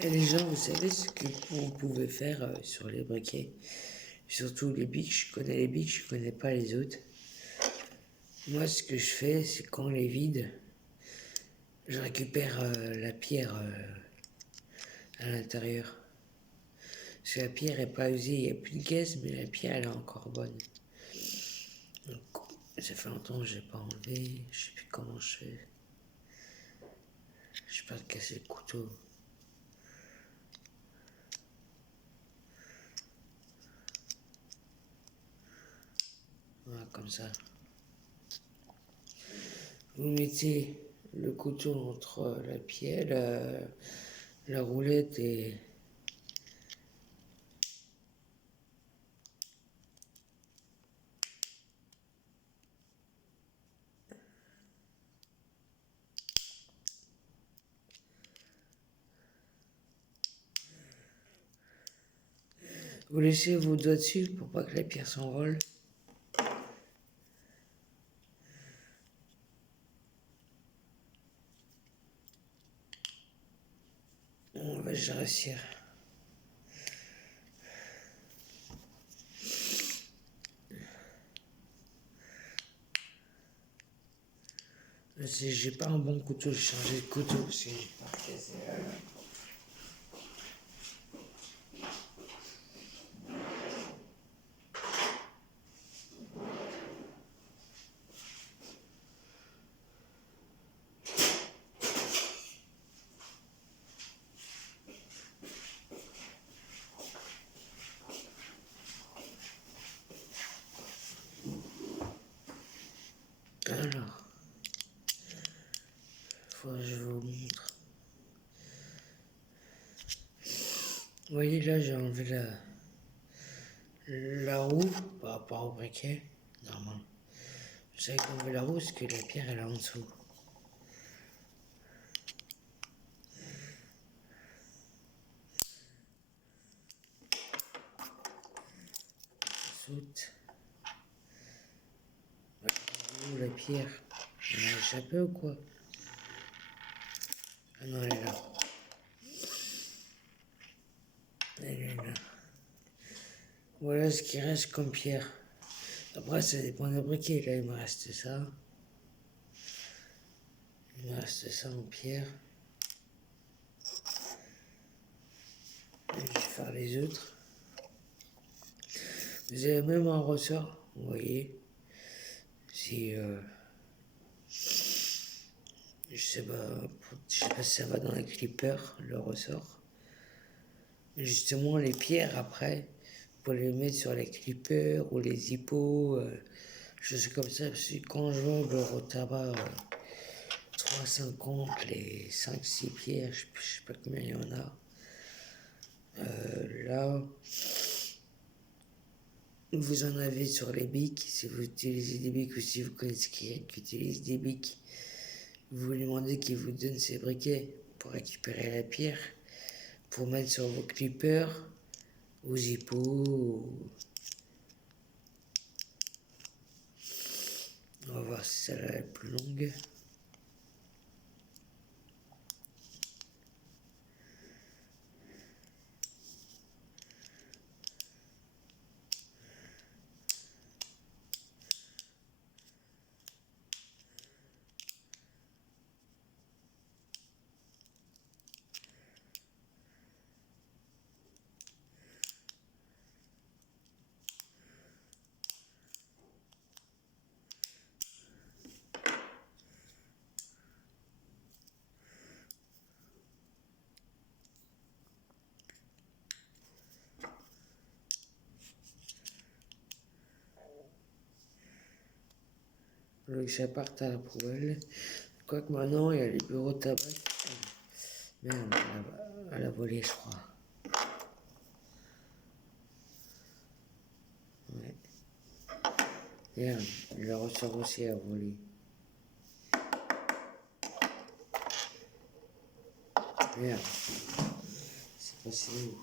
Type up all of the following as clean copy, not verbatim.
Et les gens, vous savez ce que vous pouvez faire sur les briquets? Surtout les bics, je connais les bics, je connais pas les autres. Moi, ce que je fais, c'est quand on les vide, je récupère la pierre à l'intérieur. Parce que la pierre est pas usée, il n'y a plus de caisse, mais la pierre, elle est encore bonne. Donc, ça fait longtemps que je n'ai pas enlevé, je sais plus comment je fais. Je sais pas de casser le couteau. Voilà, comme ça. Vous mettez le couteau entre la pierre, la roulette et... Vous laissez vos doigts dessus pour pas que la pierre s'envole. On va réussir. J'ai pas un bon couteau, j'ai changé de couteau parce que j'ai pas cassé. Alors, faut que je vous montre. Vous voyez là, j'ai enlevé la roue par rapport au briquet, normal. Je savais qu'on enlever la roue parce que la pierre elle est en dessous. Saute. Où la pierre? Elle a échappé ou quoi? Ah non, elle est là. Elle est là. Voilà ce qui reste comme pierre. Après, ça dépend des briquets. Là, il me reste ça. Il me reste ça en pierre. Et je vais faire les autres. Vous avez même un ressort, vous voyez. Si, je sais pas si ça va dans les clippers, le ressort. Mais justement, les pierres, après, vous pouvez les mettre sur les clippers ou les hippos, choses comme ça. Parce que quand je vois le tabac 3,50, les 5-6 pierres, je sais pas combien il y en a. Là, vous en avez sur les bics, si vous utilisez des bics ou si vous connaissez quelqu'un qui utilise des bics, vous lui demandez qu'il vous donne ses briquets pour récupérer la pierre, pour mettre sur vos clippers, aux hippos. On va voir si celle-là est plus longue. Donc ça parte à la poubelle. Quoique maintenant, il y a les bureaux de tabac. Merde, elle a volé, je crois. Ouais. Merde, le ressort aussi a volé. Merde. C'est passé où?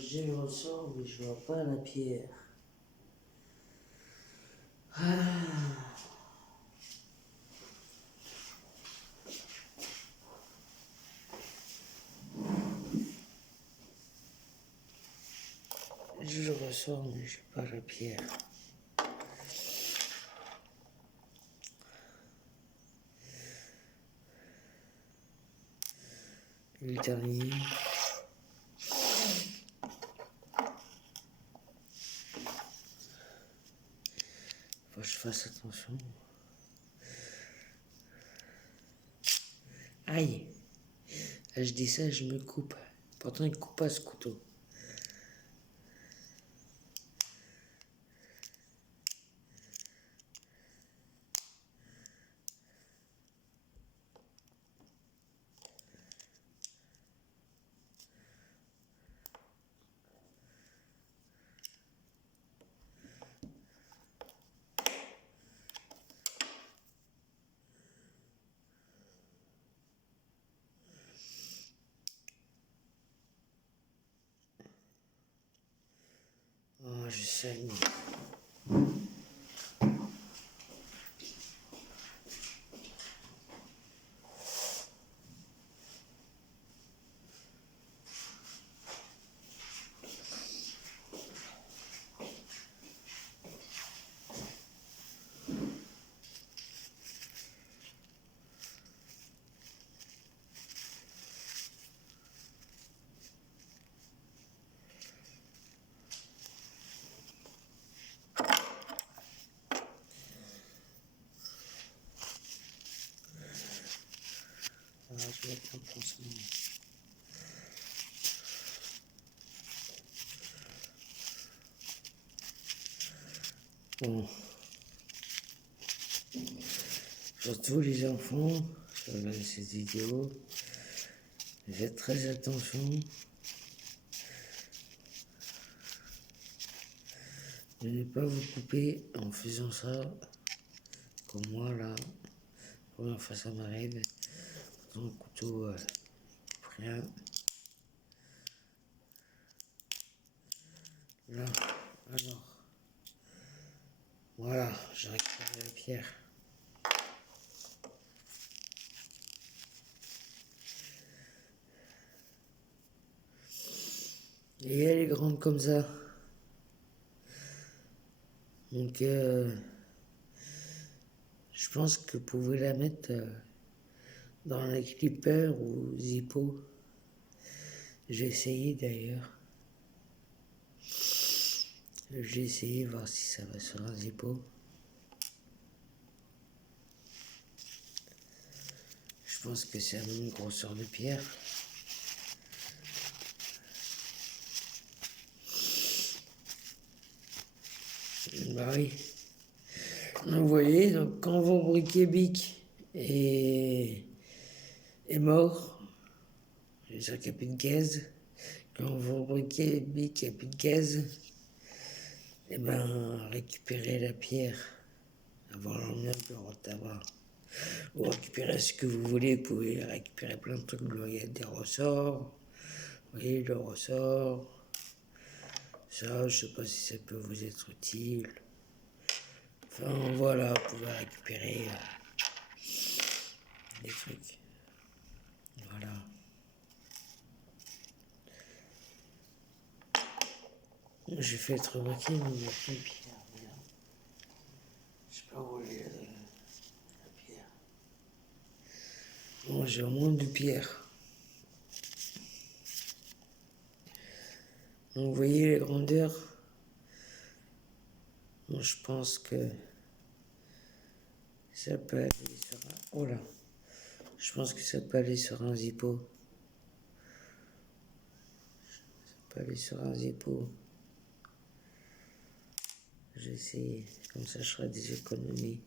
J'ai le ressort, mais je vois pas la pierre. Ah. ressort, mais j'ai pas la pierre. Et le dernier. Faut que je fasse attention. Aïe! Là, je dis ça, je me coupe. Pourtant, il coupe pas ce couteau. Oh, je saigne. Ah, je vais mettre un pansement. Bon. Surtout les enfants, qui regardent cette vidéo, faites très attention. De ne pas vous couper en faisant ça, comme moi là. Première fois ça m'arrive. Pourtant le couteau, rien. Là, alors. Voilà, j'ai récupéré la pierre. Et elle est grande comme ça. Donc, je pense que vous pouvez la mettre dans les clippers ou Zippo. J'ai essayé d'ailleurs. J'ai essayé voir si ça va sur un Zippo. Je pense que c'est la même grosseur de pierre. Bah oui. Donc, vous voyez, donc, quand votre briquet bic est mort, c'est-à-dire qu'il n'y a plus de gaz, quand votre briquet bic il n'y a plus de gaz, et ben récupérez la pierre avant l'emmener au bureau de tabac. Ou récupérez ce que vous voulez, vous pouvez récupérer plein de trucs, il y a des ressorts, vous voyez le ressort, ça je sais pas si ça peut vous être utile. Enfin voilà, vous pouvez récupérer des trucs. Voilà. J'ai fait être remarquer, mais il n'y a plus de pierre. Merde. Je sais pas où est la pierre. Bon, j'ai au moins de pierre. Donc, vous voyez les grandeurs. Bon, je pense que ça peut aller sur un... Oh là. Je pense que ça peut aller sur un Zippo. Ça peut aller sur un Zippo. J'ai essayé. Comme ça, je ferai des économies.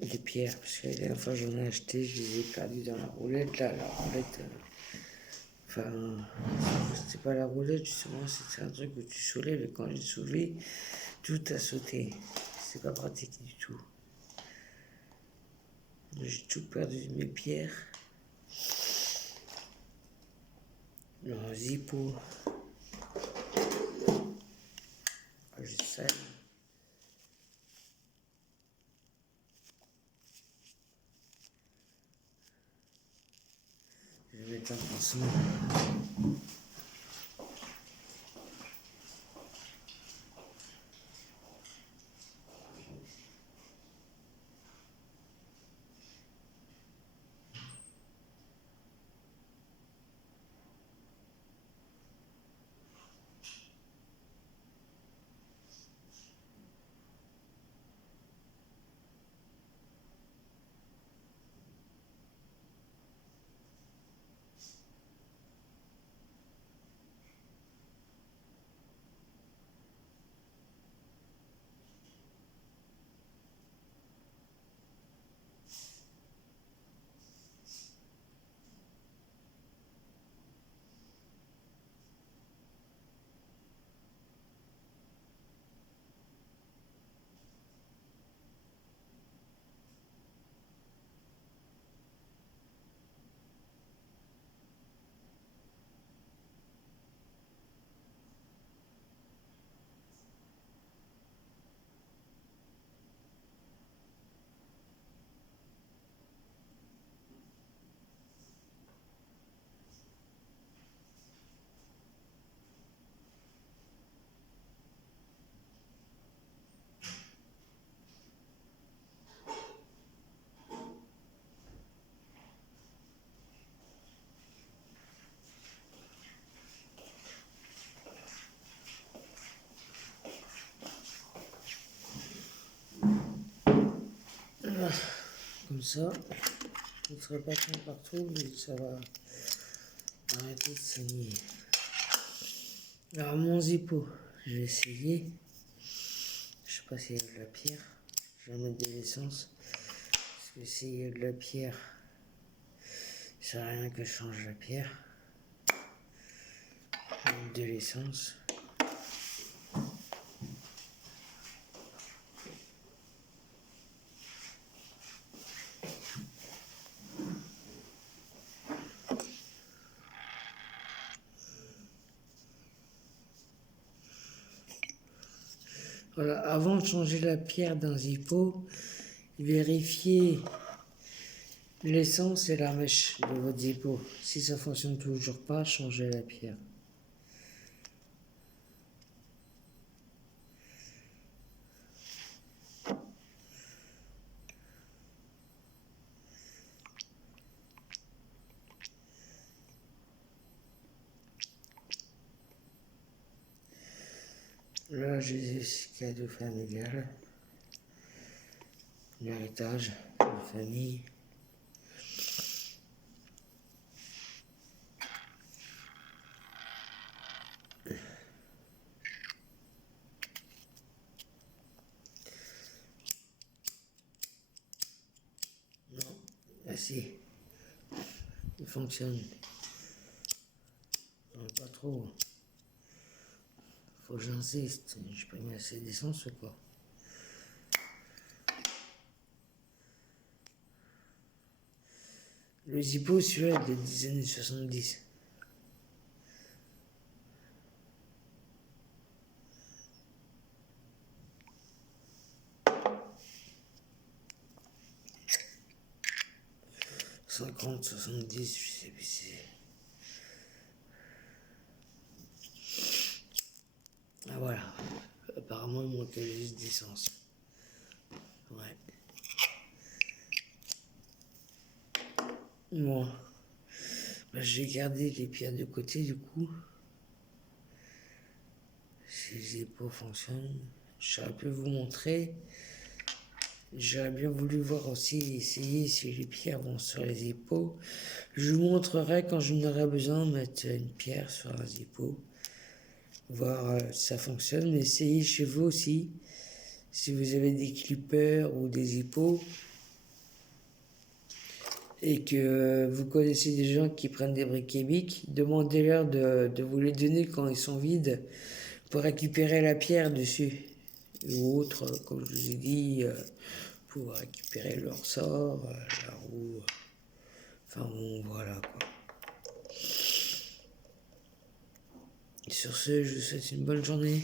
Des pierres. Parce que la dernière fois, j'en ai acheté. Je les ai perdues dans la roulette. Là, la roulette... Enfin, c'était pas la roulette, justement, c'était un truc où tu soulèves et quand j'ai soulevé, tout a sauté. C'est pas pratique du tout. J'ai tout perdu de mes pierres. Le Zippo. Je sais. Je vais mettre un pansement. Voilà, comme ça, je ne serai pas plein partout, mais ça va arrêter de saigner. Alors mon zippo, je vais essayer. Je sais pas s'il y a de la pierre. Je vais mettre de l'essence. Parce que s'il y a de la pierre, ça sert à rien que je change la pierre. Je vais mettre de l'essence. Voilà, avant de changer la pierre d'un zippo, vérifiez l'essence et la mèche de votre zippo. Si ça fonctionne toujours pas, changez la pierre. Là, j'ai ce cadeau familial, l'héritage, la famille. Non, ah si, il fonctionne. Non, pas trop. Faut que j'insiste. Je peux mis assez d'essence ou quoi? Le zippo, celui-là, des années 70. « 50, 70, je sais plus si c'est... Ah voilà. Apparemment, il manque juste d'essence. Ouais. Bon. Bah, j'ai gardé les pierres de côté, du coup. Si les zippos fonctionnent, j'aurais pu vous montrer. J'aurais bien voulu voir aussi, essayer si les pierres vont sur les zippos. Je vous montrerai quand je n'aurai besoin de mettre une pierre sur un zippo. Voir si ça fonctionne. Mais essayez chez vous aussi. Si vous avez des clippers ou des zippos et que vous connaissez des gens qui prennent des briquets bic, demandez-leur de vous les donner quand ils sont vides pour récupérer la pierre dessus. Ou autre, comme je vous ai dit, pour récupérer le ressort, la roue. Enfin bon, voilà quoi. Et sur ce, je vous souhaite une bonne journée.